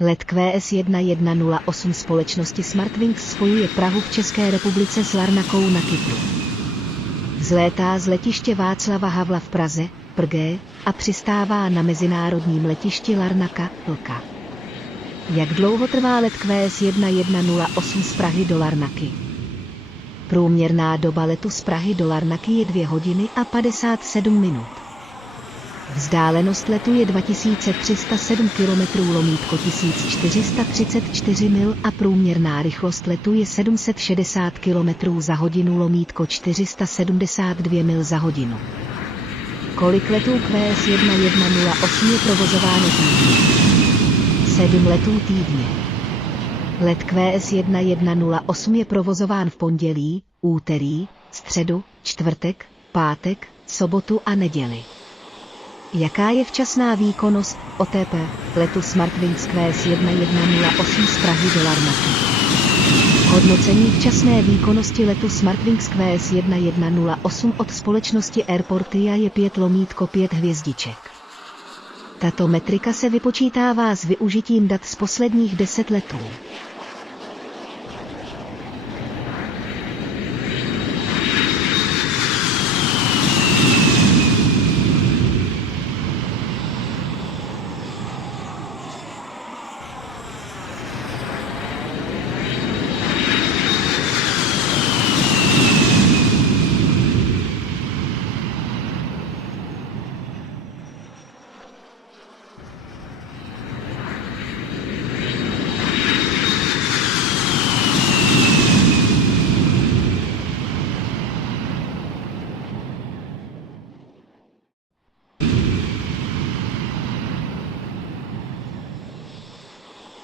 Let QS1108 společnosti Smartwings spojuje Prahu v České republice s Larnakou na Kypru. Vzlétá z letiště Václava Havla v Praze, Prg, a přistává na mezinárodním letišti Larnaka, Lka. Jak dlouho trvá let QS1108 z Prahy do Larnaky? Průměrná doba letu z Prahy do Larnaky je 2 hodiny a 57 minut. Vzdálenost letu je 2307 km / 1434 mil a průměrná rychlost letu je 760 km za hodinu / 472 mil za hodinu. Kolik letů QS1108 je provozováno týdně? 7 letů týdně. Let QS1108 je provozován v pondělí, úterý, středu, čtvrtek, pátek, sobotu a neděli. Jaká je včasná výkonnost OTP letu Smartwings QS1108 z Prahy do Larnaky? Hodnocení včasné výkonnosti letu Smartwings QS1108 od společnosti Airportia je 5/5 hvězdiček. Tato metrika se vypočítává s využitím dat z posledních 10 letů.